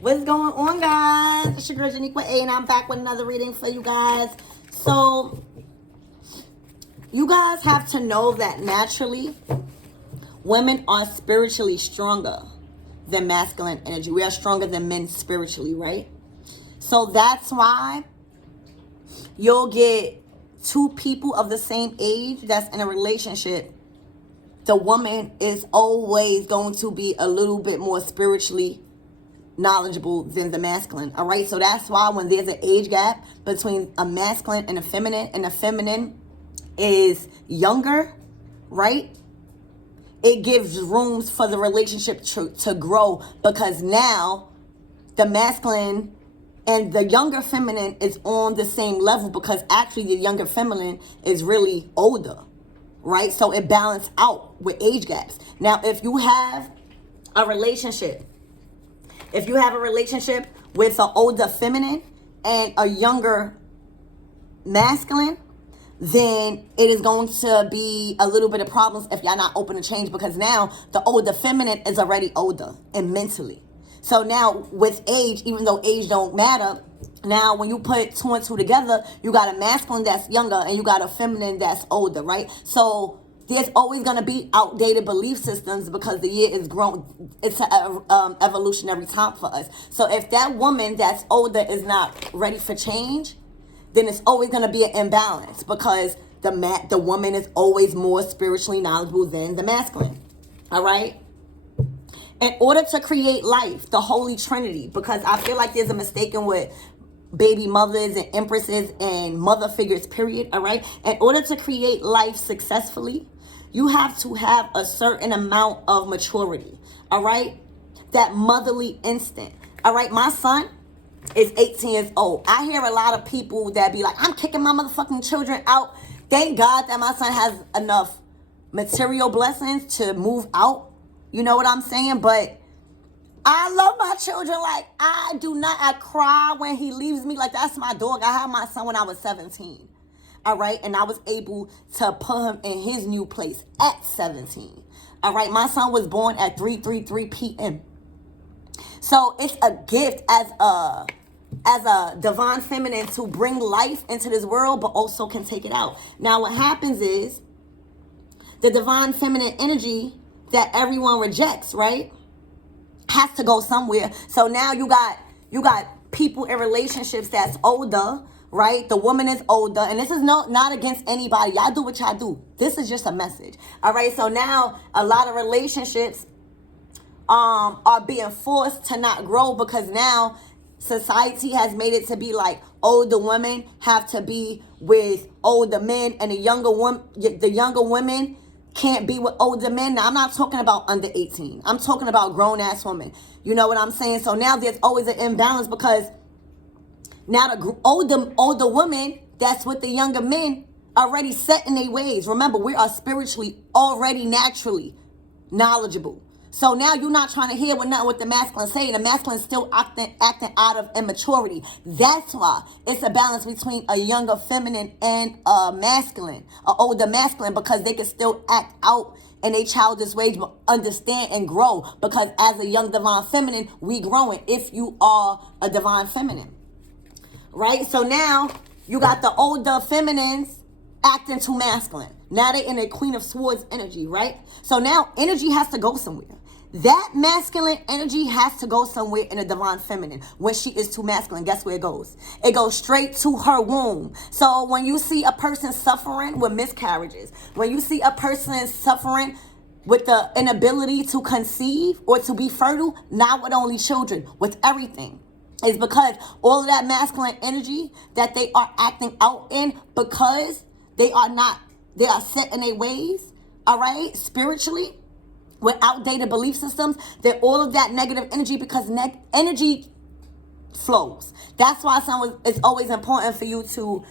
What's going on, guys? It's your girl Janiqua A, and I'm back with another reading for you guys. So, you guys have to know that naturally, women are spiritually stronger than masculine energy. We are stronger than men spiritually, right? So that's why you'll get two people of the same age that's in a relationship. The woman is always going to be a little bit more spiritually knowledgeable than the masculine. All right, so that's why when there's an age gap between a masculine and the feminine is younger, right, it gives rooms for the relationship to grow, because now the masculine and the younger feminine is on the same level, because actually the younger feminine is really older, right? So it balances out with age gaps. Now if you have a relationship with an older feminine and a younger masculine, then it is going to be a little bit of problems if y'all not open to change, because now the older feminine is already older and mentally. So now with age, even though age don't matter, now when you put two and two together, you got a masculine that's younger and you got a feminine that's older, right? So there's always going to be outdated belief systems, because the year is growing. It's an evolutionary time for us. So if that woman that's older is not ready for change, then it's always going to be an imbalance, because the woman is always more spiritually knowledgeable than the masculine. All right? In order to create life, the Holy Trinity, because I feel like there's a mistaken with baby mothers and empresses and mother figures, period. All right? In order to create life successfully, you have to have a certain amount of maturity. All right? That motherly instinct. All right? My son is 18 years old. I hear a lot of people that be like, I'm kicking my motherfucking children out. Thank God that my son has enough material blessings to move out. You know what I'm saying? But I love my children. Like, I cry when he leaves me. Like, that's my dog. I had my son when I was 17. All right? And I was able to put him in his new place at 17. All right? My son was born at 3:33 p.m. So it's a gift as a divine feminine to bring life into this world, but also can take it out. Now what happens is the divine feminine energy that everyone rejects, right, has to go somewhere. So now you got people in relationships that's older, right? The woman is older, and this is not against anybody. Y'all do what y'all do. This is just a message. All right. So now a lot of relationships are being forced to not grow, because now society has made it to be like older women have to be with older men, and the younger women can't be with older men. Now I'm not talking about under 18. I'm talking about grown ass women. You know what I'm saying? So now there's always an imbalance, because now the older women that's with the younger men already set in their ways. Remember, we are spiritually already naturally knowledgeable. So now you're not trying to hear what the masculine saying. The masculine still acting out of immaturity. That's why it's a balance between a younger feminine and a masculine, an older masculine, because they can still act out in a childish ways, but understand and grow. Because as a young divine feminine, we growing if you are a divine feminine. Right? So now you got the older feminines acting too masculine. Now they're in a Queen of Swords energy, right? So now energy has to go somewhere. That masculine energy has to go somewhere in a divine feminine. When she is too masculine, guess where it goes? It goes straight to her womb. So when you see a person suffering with miscarriages, when you see a person suffering with the inability to conceive or to be fertile, not with only children, with everything, is because all of that masculine energy that they are acting out in, because they are set in their ways, all right, spiritually, with outdated belief systems, that all of that negative energy, because energy flows. That's why it's always important for you to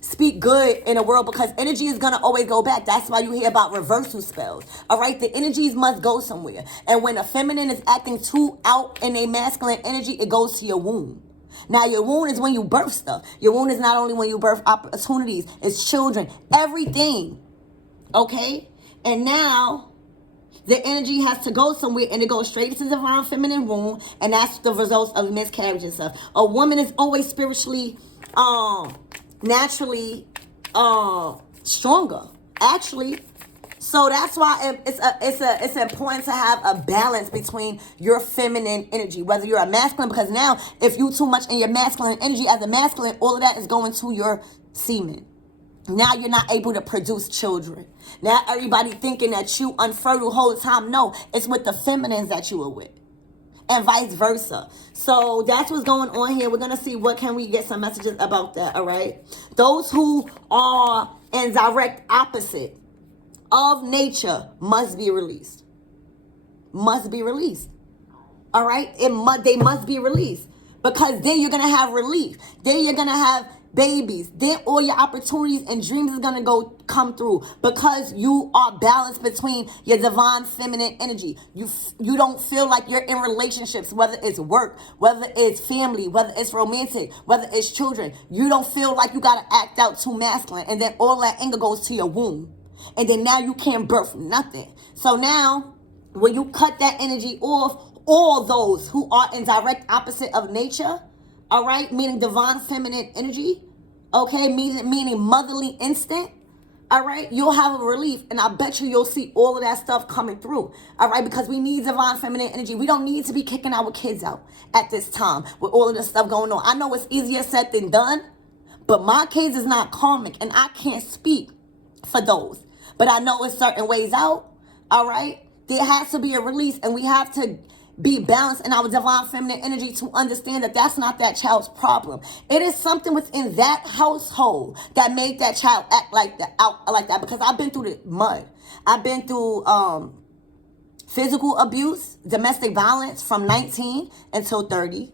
speak good in the world, because energy is going to always go back. That's why you hear about reversal spells. All right, the energies must go somewhere. And when a feminine is acting too out in a masculine energy, it goes to your womb. Now, your womb is when you birth stuff. Your womb is not only when you birth opportunities, it's children, everything. Okay? And now The energy has to go somewhere, and it goes straight to the divine feminine womb, and that's the results of miscarriage and stuff. A woman is always spiritually, naturally, stronger. Actually, so that's why it's important to have a balance between your feminine energy, whether you're a masculine, because now if you too much in your masculine energy as a masculine, all of that is going to your semen. Now you're not able to produce children. Now everybody thinking that you unfertile the whole time. No, it's with the feminines that you are with. And vice versa. So that's what's going on here. We're going to see what can we get some messages about that, all right? Those who are in direct opposite of nature must be released. Must be released. All right? They must be released. Because then you're going to have relief. Then you're going to have babies. Then all your opportunities and dreams is going to come through. Because you are balanced between your divine feminine energy. You don't feel like you're in relationships, whether it's work, whether it's family, whether it's romantic, whether it's children. You don't feel like you got to act out too masculine. And then all that anger goes to your womb. And then now you can't birth nothing. So now, when you cut that energy off, all those who are in direct opposite of nature, all right, meaning divine feminine energy, okay, meaning motherly instinct, all right, you'll have a relief. And I bet you'll see all of that stuff coming through, all right, because we need divine feminine energy. We don't need to be kicking our kids out at this time with all of this stuff going on. I know it's easier said than done, but my kids is not karmic, and I can't speak for those. But I know it's certain ways out, all right? There has to be a release, and we have to be balanced in our divine feminine energy to understand that that's not that child's problem. It is something within that household that made that child act like that, out like that. Because I've been through the mud. I've been through physical abuse, domestic violence from 19 until 30.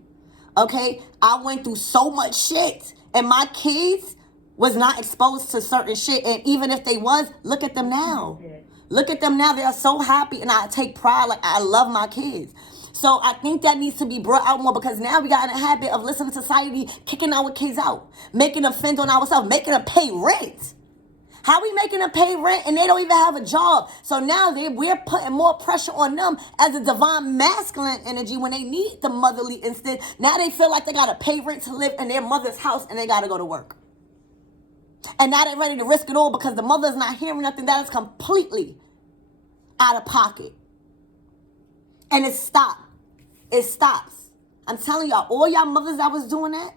Okay? I went through so much shit, and my kids was not exposed to certain shit. And even if they was, look at them now. Look at them now. They are so happy, and I take pride. Like, I love my kids. So I think that needs to be brought out more, because now we got in a habit of listening to society, kicking our kids out, making them fend on ourselves, making them pay rent. How we making them pay rent and they don't even have a job? So now we're putting more pressure on them as a divine masculine energy when they need the motherly instinct. Now they feel like they got to pay rent to live in their mother's house, and they got to go to work. And now they're ready to risk it all because the mother's not hearing nothing. That is completely out of pocket. And it stopped. It stops. I'm telling y'all, all y'all mothers that was doing that,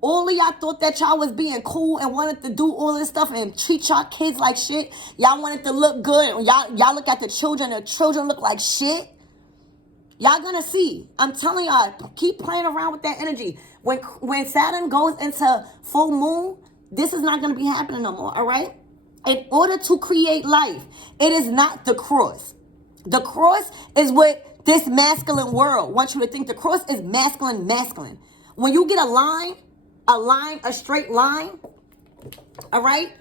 all of y'all thought that y'all was being cool and wanted to do all this stuff and treat y'all kids like shit. Y'all wanted to look good. Y'all look at the children look like shit. Y'all gonna see. I'm telling y'all, keep playing around with that energy. When Saturn goes into full moon, this is not gonna be happening no more, all right? In order to create life, it is not the cross. The cross is what this masculine world wants you to think. The cross is masculine. When you get a straight line, all right?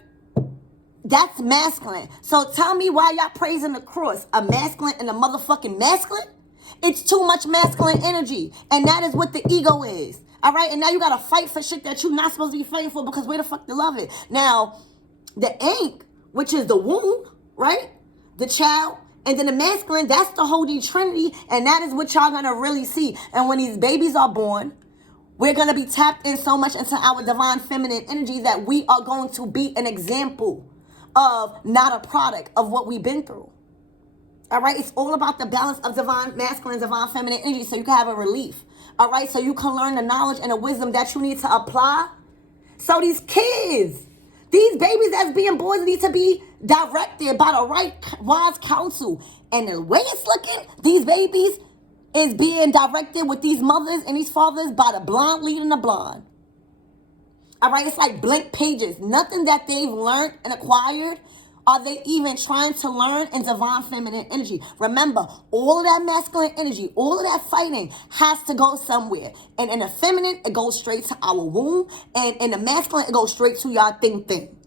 That's masculine. So tell me why y'all praising the cross, a masculine and a motherfucking masculine? It's too much masculine energy, and that is what the ego is. All right, and now you gotta fight for shit that you're not supposed to be fighting for, because where the fuck to love it? Now, the ink, which is the womb, right? The child, and then the masculine, that's the holy trinity, and that is what y'all gonna really see. And when these babies are born, we're gonna be tapped in so much into our divine feminine energy that we are going to be an example of, not a product of what we've been through. All right, it's all about the balance of divine masculine, divine feminine energy, so you can have a relief. All right, so you can learn the knowledge and the wisdom that you need to apply. So these kids, these babies that's being born need to be directed by the right wise counsel. And the way it's looking, these babies is being directed with these mothers and these fathers by the blind leading the blind. All right, it's like blank pages. Nothing that they've learned and acquired are they even trying to learn in divine feminine energy. Remember, all of that masculine energy, all of that fighting has to go somewhere. And in the feminine, it goes straight to our womb. And in the masculine, it goes straight to y'all thing.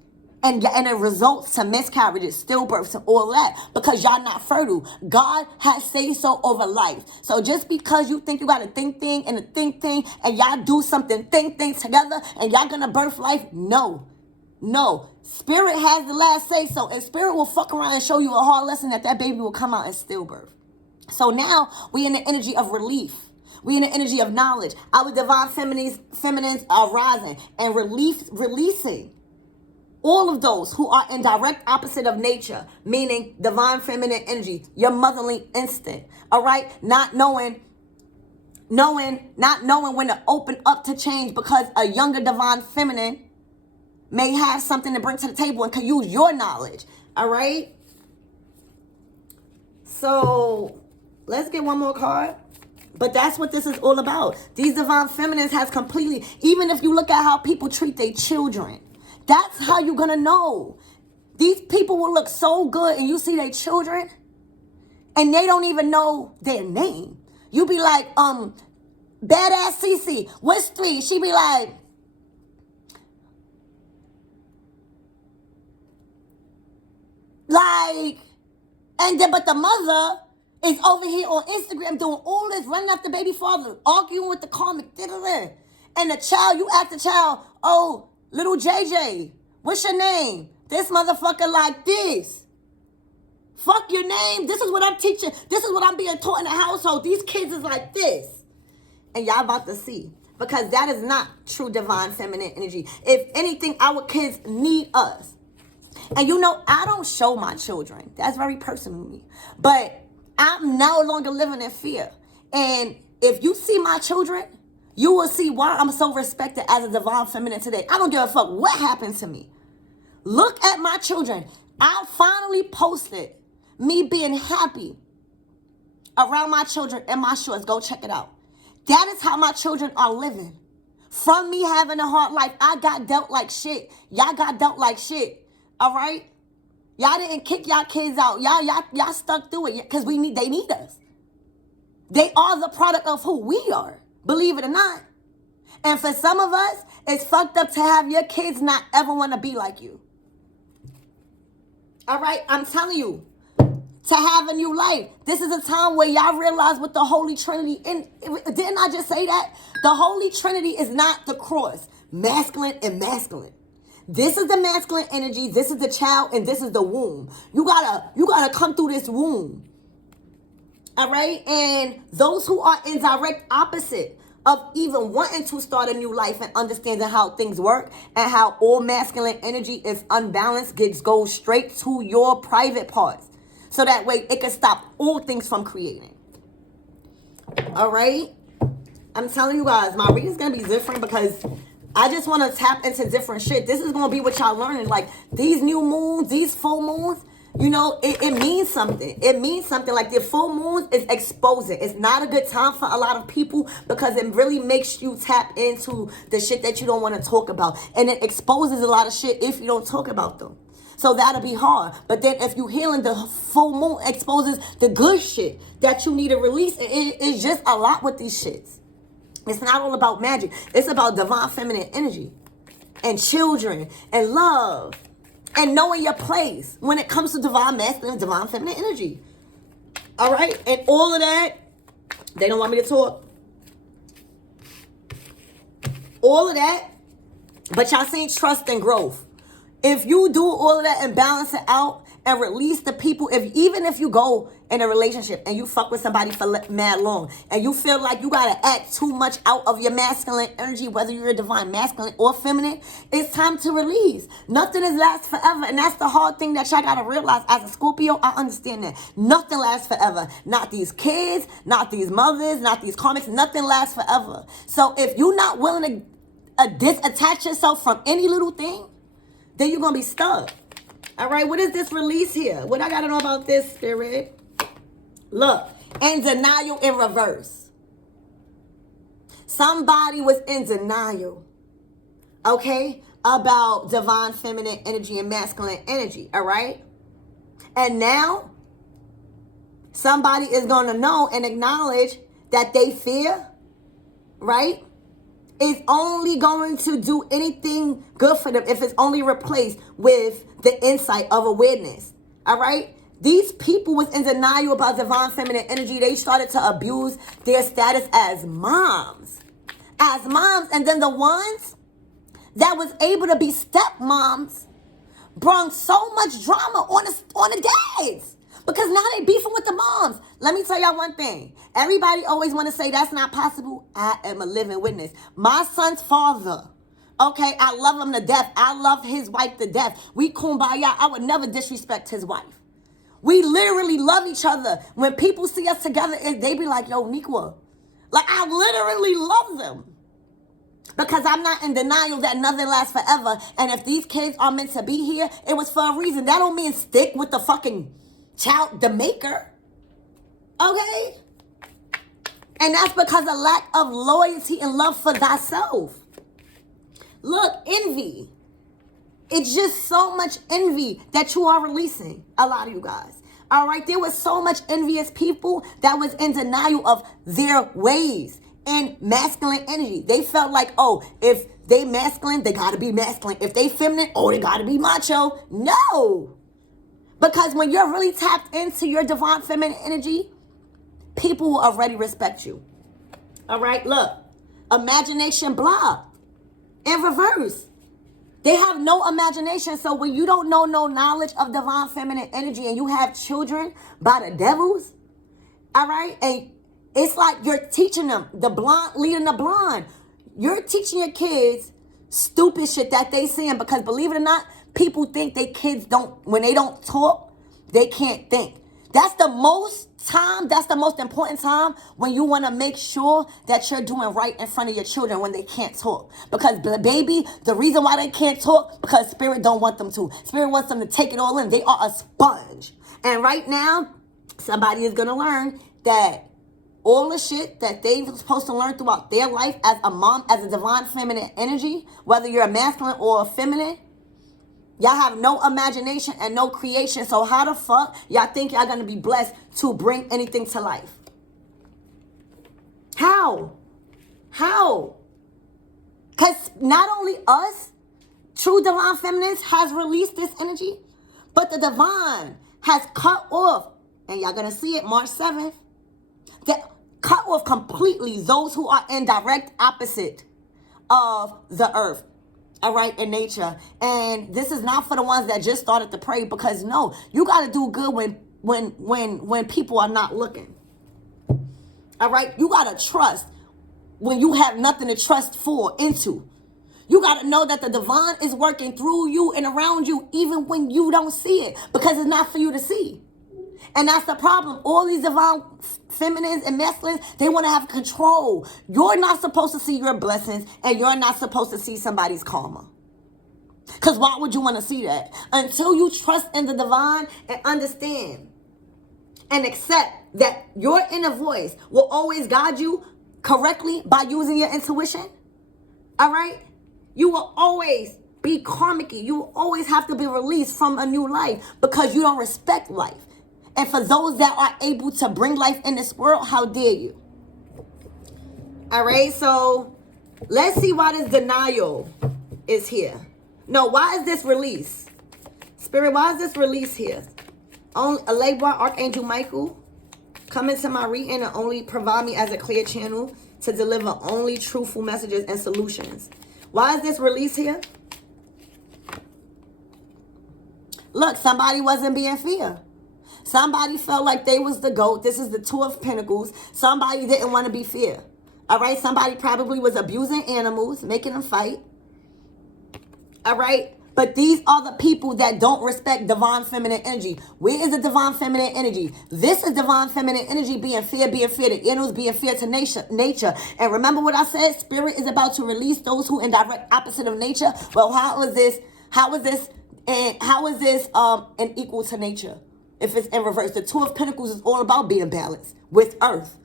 And it results to miscarriages, stillbirths, and all that, because y'all not fertile. God has say so over life. So just because you think you got a think thing and a think thing, and y'all do something think thing together, and y'all gonna birth life, no. No, spirit has the last say so, and spirit will fuck around and show you a hard lesson that baby will come out in stillbirth. So now we in the energy of relief. We in the energy of knowledge. Our divine feminines are rising and releasing all of those who are in direct opposite of nature, meaning divine feminine energy, your motherly instinct. All right, not knowing when to open up to change, because a younger divine feminine may have something to bring to the table and can use your knowledge. All right. So let's get one more card. But that's what this is all about. These divine feminines has completely, even if you look at how people treat their children, that's how you're going to know. These people will look so good and you see their children and they don't even know their name. You be like, badass Cece, what's 3? She be like, and then, but the mother is over here on Instagram doing all this, running after baby father, arguing with the comic, and the child, you ask the child, oh, little JJ, what's your name? This motherfucker like this. Fuck your name. This is what I'm teaching. This is what I'm being taught in the household. These kids is like this. And y'all about to see. Because that is not true divine feminine energy. If anything, our kids need us. And you know, I don't show my children. That's very personal to me. But I'm no longer living in fear. And if you see my children, you will see why I'm so respected as a divine feminine today. I don't give a fuck what happened to me. Look at my children. I finally posted me being happy around my children in my shorts. Go check it out. That is how my children are living. From me having a hard life, I got dealt like shit. Y'all got dealt like shit. All right? Y'all didn't kick y'all kids out. Y'all stuck through it because they need us. They are the product of who we are, believe it or not. And for some of us, it's fucked up to have your kids not ever want to be like you. All right? I'm telling you, to have a new life. This is a time where y'all realize what the Holy Trinity, and didn't I just say that? The Holy Trinity is not the cross, masculine and masculine. This is the masculine energy, this is the child, and this is the womb. You gotta come through this womb. All right? And those who are in direct opposite of even wanting to start a new life and understanding how things work and how all masculine energy is unbalanced, goes straight to your private parts. So that way it can stop all things from creating. All right? I'm telling you guys, my reading's going to be different because I just want to tap into different shit. This is going to be what y'all learning. Like, these new moons, these full moons, you know, it means something. It means something. Like, the full moons is exposing. It's not a good time for a lot of people because it really makes you tap into the shit that you don't want to talk about. And it exposes a lot of shit if you don't talk about them. So that'll be hard. But then if you healing, the full moon exposes the good shit that you need to release. It's just a lot with these shits. It's not all about magic. It's about divine feminine energy and children and love and knowing your place when it comes to divine masculine and divine feminine energy. All right? And all of that, they don't want me to talk. All of that, but y'all saying trust and growth. If you do all of that and balance it out and release the people, even if you go in a relationship and you fuck with somebody for mad long and you feel like you gotta act too much out of your masculine energy, whether you're a divine masculine or feminine, it's time to release. Nothing is lasts forever, and that's the hard thing that y'all gotta realize. As a Scorpio, I understand that. Nothing lasts forever. Not these kids, not these mothers, not these comics. Nothing lasts forever. So if you're not willing to disattach yourself from any little thing, then you're going to be stuck. All right, what is this release here? What I got to know about this, Spirit? Look, in denial in reverse. Somebody was in denial, okay, about divine feminine energy and masculine energy, all right? And now, somebody is going to know and acknowledge that they fear, right, is only going to do anything good for them if it's only replaced with the insight of awareness. All right? These people was in denial about divine feminine energy. They started to abuse their status as moms. And then the ones that was able to be stepmoms brought so much drama on the dads. Because now they beefing with the moms. Let me tell y'all one thing. Everybody always want to say that's not possible. I am a living witness. My son's father, okay, I love him to death. I love his wife to death. We kumbaya. I would never disrespect his wife. We literally love each other. When people see us together, they be like, yo, Nikwa. Like, I literally love them. Because I'm not in denial that nothing lasts forever. And if these kids are meant to be here, it was for a reason. That don't mean stick with the fucking child, the maker. Okay? And that's because of lack of loyalty and love for thyself. Look, envy. It's just so much envy that you are releasing. A lot of you guys. All right? There was so much envious people that was in denial of their ways and masculine energy. They felt like, oh, if they masculine, they gotta be masculine. If they feminine, oh, they gotta be macho. No. Because when you're really tapped into your divine feminine energy, people will already respect you. All right, look. Imagination blocked. In reverse. They have no imagination. So when you don't know no knowledge of divine feminine energy and you have children by the devils, all right, and it's like you're teaching them, the blind leading the blind. You're teaching your kids stupid shit that they seeing because believe it or not, people think they kids don't, when they don't talk, they can't think. That's the most important time when you want to make sure that you're doing right in front of your children when they can't talk. Because baby, the reason why they can't talk, because spirit don't want them to. Spirit wants them to take it all in. They are a sponge. And right now, somebody is going to learn that all the shit that they were supposed to learn throughout their life as a mom, as a divine feminine energy, whether you're a masculine or a feminine, y'all have no imagination and no creation. So how the fuck y'all think y'all gonna be blessed to bring anything to life? How? Because not only us, true divine feminines, has released this energy, but the divine has cut off, and y'all gonna see it March 7th, that cut off completely those who are in direct opposite of the earth, all right, in nature. And this is not for the ones that just started to pray, because no, you got to do good when people are not looking. All right, you got to trust when you have nothing to trust into. You got to know that the divine is working through you and around you even when you don't see it, because it's not for you to see. And that's the problem. All these divine feminines and masculines, they want to have control. You're not supposed to see your blessings, and you're not supposed to see somebody's karma. Because why would you want to see that? Until you trust in the divine and understand and accept that your inner voice will always guide you correctly by using your intuition. All right? You will always be karmic. You will always have to be released from a new life because you don't respect life. And for those that are able to bring life in this world, how dare you? All right, so let's see why this denial is here. No, why is this release? Spirit, why is this release here? Only a labor, Archangel Michael, come into my reading and only provide me as a clear channel to deliver only truthful messages and solutions. Why is this release here? Look, somebody wasn't being fair. Somebody felt like they was the GOAT. This is the Two of Pentacles. Somebody didn't want to be fair. All right? Somebody probably was abusing animals, making them fight. All right? But these are the people that don't respect divine feminine energy. Where is the divine feminine energy? This is divine feminine energy being fair to animals, being fair to nature. And remember what I said? Spirit is about to release those who in direct opposite of nature. Well, how is this an equal to nature? If it's in reverse, the Two of Pentacles is all about being balanced with Earth.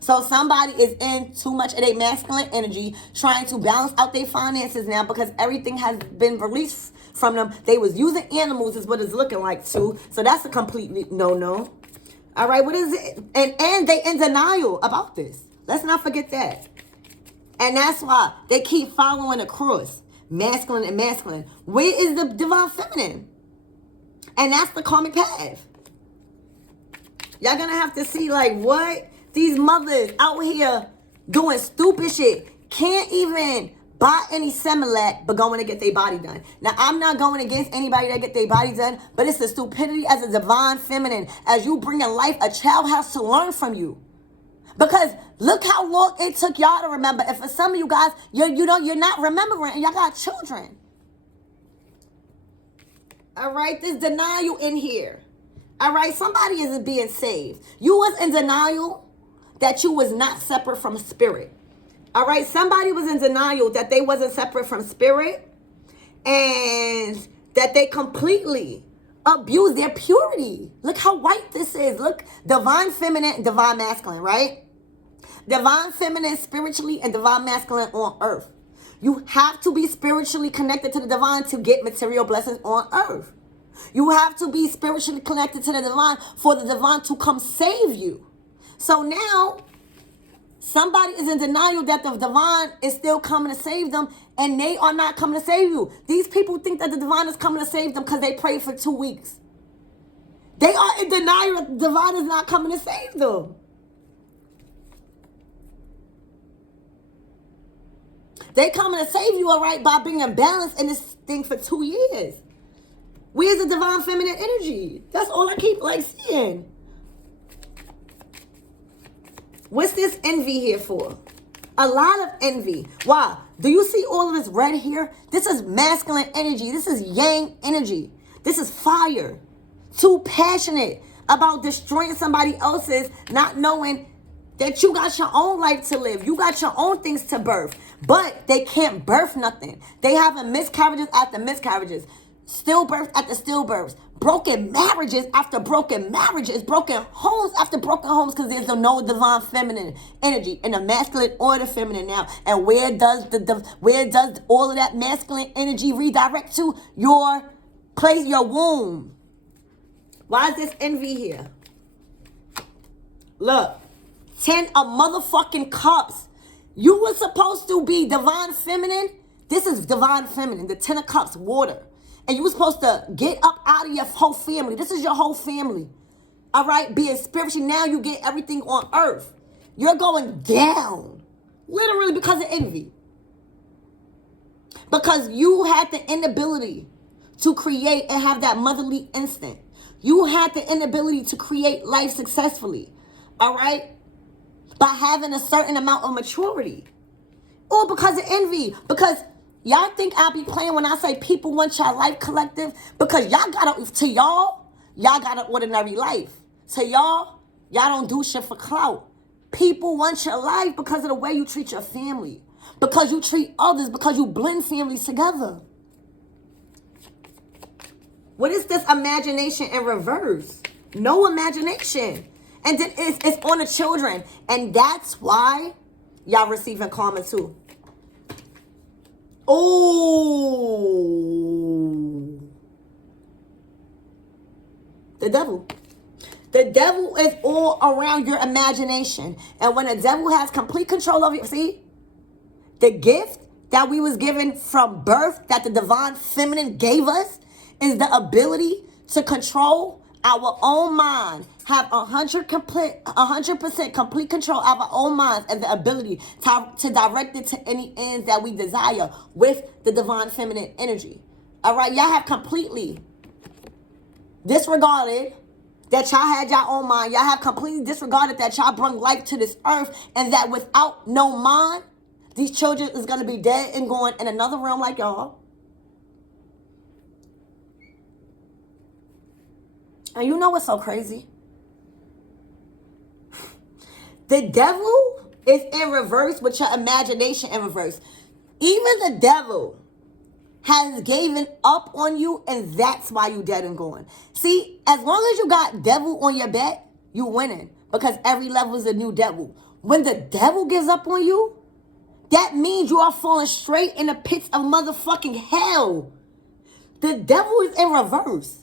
So somebody is in too much of their masculine energy, trying to balance out their finances now because everything has been released from them. They was using animals is what it's looking like too. So that's a complete no-no. All right, what is it? And they in denial about this. Let's not forget that. And that's why they keep following a cross. Masculine and masculine. Where is the divine feminine? And that's the karmic path. Y'all gonna have to see like what? These mothers out here doing stupid shit. can't even buy any Similac but going to get their body done. Now, I'm not going against anybody that get their body done, but it's the stupidity as a divine feminine. As you bring in life, a child has to learn from you. Because look how long it took y'all to remember. And for some of you guys, you're not remembering, and y'all got children. All right, there's denial in here. All right, somebody isn't being saved. You was in denial that you was not separate from spirit. All right, somebody was in denial that they wasn't separate from spirit and that they completely abused their purity. Look how white this is. Look, divine feminine, divine masculine, right? Divine feminine spiritually and divine masculine on earth. You have to be spiritually connected to the divine to get material blessings on earth. You have to be spiritually connected to the divine for the divine to come save you. So now, somebody is in denial that the divine is still coming to save them, and they are not coming to save you. These people think that the divine is coming to save them because they prayed for 2 weeks. They are in denial that the divine is not coming to save them. They coming to save you, all right, by being imbalanced in this thing for 2 years. Where's the divine feminine energy? That's all I keep seeing. What's this envy here for? A lot of envy. Why? Do you see all of this red here? This is masculine energy. This is yang energy. This is fire. Too passionate about destroying somebody else's, not knowing that you got your own life to live. You got your own things to birth. But they can't birth nothing. They having miscarriages after miscarriages. Stillbirth after stillbirths. Broken marriages after broken marriages. Broken homes after broken homes because there's no divine feminine energy and the masculine or the feminine now. And where does all of that masculine energy redirect to? Your place, your womb. Why is this envy here? Look. 10 of motherfucking cups. You were supposed to be divine feminine. This is divine feminine. The 10 of cups, water. And you were supposed to get up out of your whole family. This is your whole family. All right? Being spiritual. Now you get everything on earth. You're going down. Literally because of envy. Because you had the inability to create and have that motherly instinct. You had the inability to create life successfully. All right? By having a certain amount of maturity. Or because of envy. Because y'all think I'll be playing when I say people want your life collective? Because y'all got an ordinary life. To y'all don't do shit for clout. People want your life because of the way you treat your family. Because you treat others. Because you blend families together. What is this imagination in reverse? No imagination. And then it's on the children. And that's why y'all receiving karma too. Oh. The devil. The devil is all around your imagination. And when the devil has complete control of you, see? The gift that we was given from birth, that the divine feminine gave us, is the ability to control our own mind, have 100% complete control of our own minds, and the ability to direct it to any ends that we desire with the divine feminine energy. All right, y'all have completely disregarded that y'all had your own mind. Y'all have completely disregarded that y'all brought life to this earth, and that without no mind, these children is going to be dead and going in another realm like y'all. And you know what's so crazy? The devil is in reverse with your imagination in reverse. Even the devil has given up on you, and that's why you dead and gone. See, as long as you got devil on your back, you winning. Because every level is a new devil. When the devil gives up on you, that means you are falling straight in the pits of motherfucking hell. The devil is in reverse.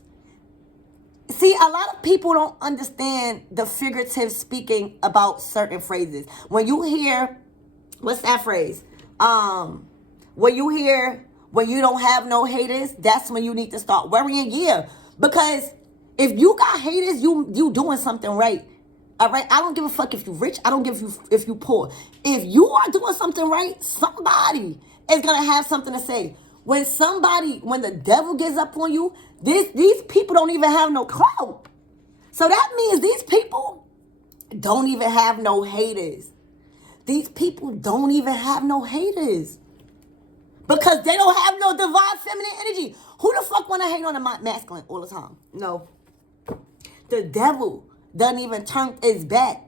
See, a lot of people don't understand the figurative speaking about certain phrases. When you hear, what's that phrase? When you hear, when you don't have no haters, that's when you need to start worrying. Yeah, because if you got haters, you doing something right. All right, I don't give a fuck if you rich. I don't give if you poor. If you are doing something right, somebody is gonna have something to say. When the devil gets up on you, these people don't even have no clout. So that means these people don't even have no haters. These people don't even have no haters. Because they don't have no divine feminine energy. Who the fuck want to hate on the masculine all the time? No. The devil doesn't even turn his back.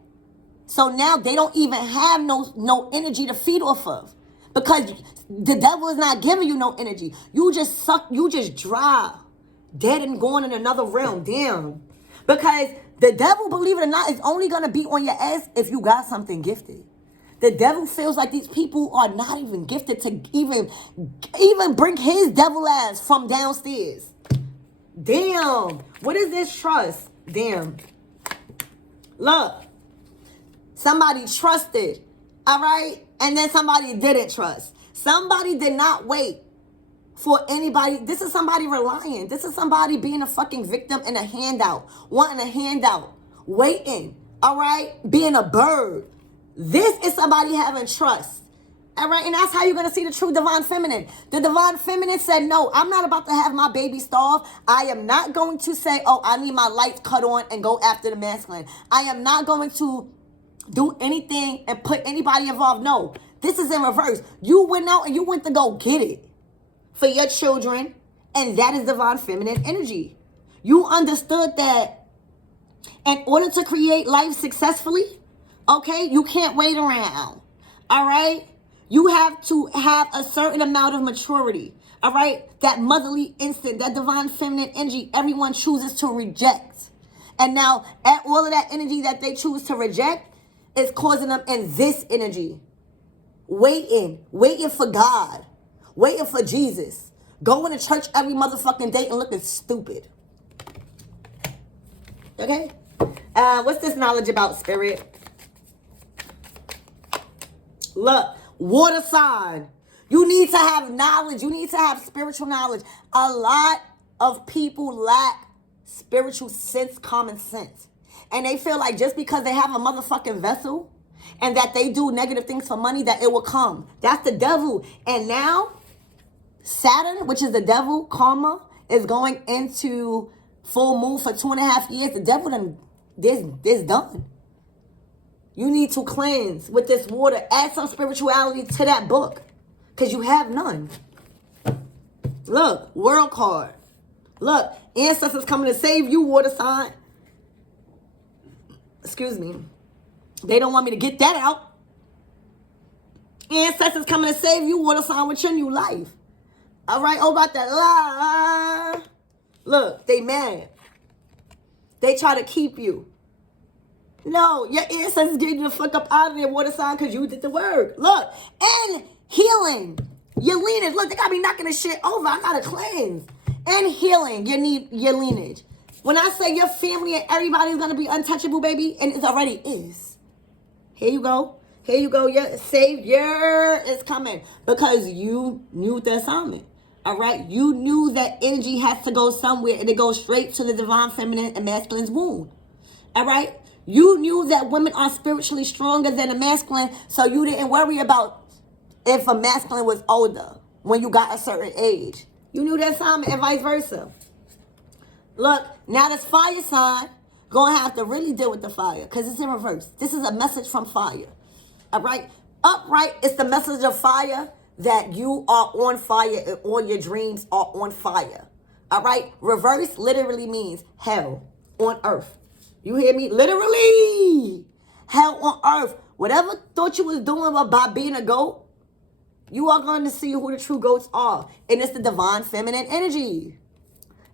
So now they don't even have no energy to feed off of. Because the devil is not giving you no energy. You just suck, you just dry. Dead and going in another realm. Damn. Because the devil, believe it or not, is only going to be on your ass if you got something gifted. The devil feels like these people are not even gifted to even bring his devil ass from downstairs. Damn. What is this trust? Damn. Look. Somebody trusted. All right? And then somebody didn't trust. Somebody did not wait for anybody. This is somebody relying. This is somebody being a fucking victim and a handout. Wanting a handout. Waiting. All right? Being a bird. This is somebody having trust. All right? And that's how you're going to see the true divine feminine. The divine feminine said, no, I'm not about to have my baby starve. I am not going to say, oh, I need my lights cut on and go after the masculine. I am not going to do anything and put anybody involved. No, this is in reverse. You went out and you went to go get it for your children. And that is divine feminine energy. You understood that in order to create life successfully, okay, you can't wait around. All right? You have to have a certain amount of maturity. All right? That motherly instinct, that divine feminine energy, everyone chooses to reject. And now, all of that energy that they choose to reject is causing them in this energy. Waiting for God. Waiting for Jesus. Going to church every motherfucking day and looking stupid. Okay? What's this knowledge about, spirit? Look, water sign. You need to have knowledge. You need to have spiritual knowledge. A lot of people lack spiritual sense, common sense. And they feel like just because they have a motherfucking vessel and that they do negative things for money, that it will come. That's the devil. And now, Saturn, which is the devil, karma, is going into full moon for 2.5 years. The devil done, this done. You need to cleanse with this water. Add some spirituality to that book. Because you have none. Look, world card. Look, ancestors coming to save you, water sign. Excuse me. They don't want me to get that out. Ancestors coming to save you, water sign, with your new life. All right, oh, about that. Look, they mad. They try to keep you. No, your ancestors get you the fuck up out of there, water sign, because you did the work. Look, and healing. Your lineage. Look, they got me knocking this shit over. I got to cleanse. And healing. You need your lineage. When I say your family and everybody's going to be untouchable, baby, and it already is. Here you go. Here you go. Your savior is coming because you knew the assignment. All right? You knew that energy has to go somewhere, and it goes straight to the divine feminine and masculine's womb. All right? You knew that women are spiritually stronger than a masculine, so you didn't worry about if a masculine was older when you got a certain age. You knew that assignment and vice versa. Look, now this fire sign going to have to really deal with the fire because it's in reverse. This is a message from fire. All right? Upright is the message of fire, that you are on fire and all your dreams are on fire. All right? Reverse literally means hell on earth. You hear me? Literally. Hell on earth. Whatever thought you was doing about being a goat, you are going to see who the true goats are. And it's the divine feminine energy.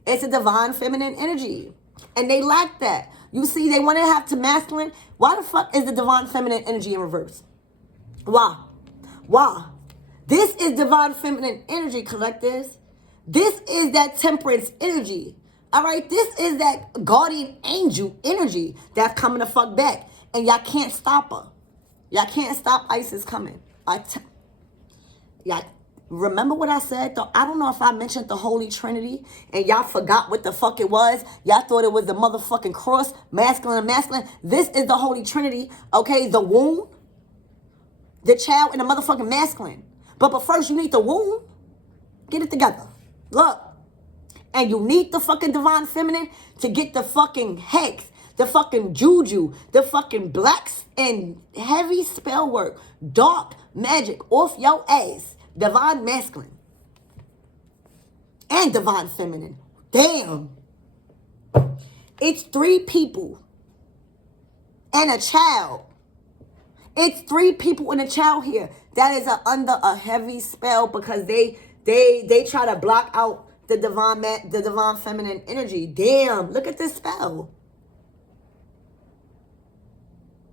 It's a divine feminine energy. And they lack that. You see, they want to have to masculine. Why the fuck is the divine feminine energy in reverse? Why? Why? This is divine feminine energy, collectives. This is that temperance energy. All right? This is that guardian angel energy that's coming to fuck back. And y'all can't stop her. Y'all can't stop Isis coming. Y'all, Remember what I said, though? I don't know if I mentioned the Holy Trinity and y'all forgot what the fuck it was. Y'all thought it was the motherfucking cross, masculine and masculine. This is the Holy Trinity, okay? The womb, the child, and the motherfucking masculine. But first, you need the womb. Get it together. Look. And you need the fucking divine feminine to get the fucking hex, the fucking juju, the fucking blacks and heavy spell work, dark magic off your ass. Divine masculine and divine feminine. Damn. It's 3 people and a child. It's 3 people and a child here that is under a heavy spell because they try to block out the divine feminine energy. Damn, look at this spell.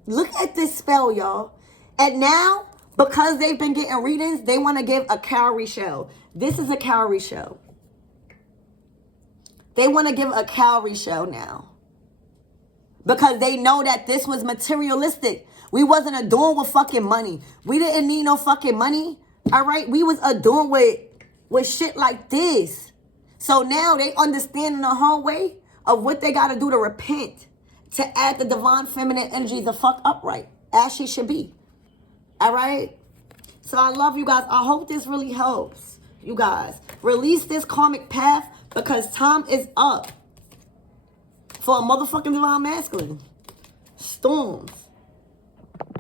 Look at this spell, y'all. And now, because they've been getting readings, they want to give a cowrie show. This is a cowrie show. They want to give a cowrie show now. Because they know that this was materialistic. We wasn't adorned with fucking money. We didn't need no fucking money. All right? We was adorned with shit like this. So now they understand the whole way of what they got to do to repent. To add the divine feminine energy the fuck upright. As she should be. All right? So I love you guys. I hope this really helps you guys. Release this karmic path because time is up for a motherfucking divine masculine. Storms.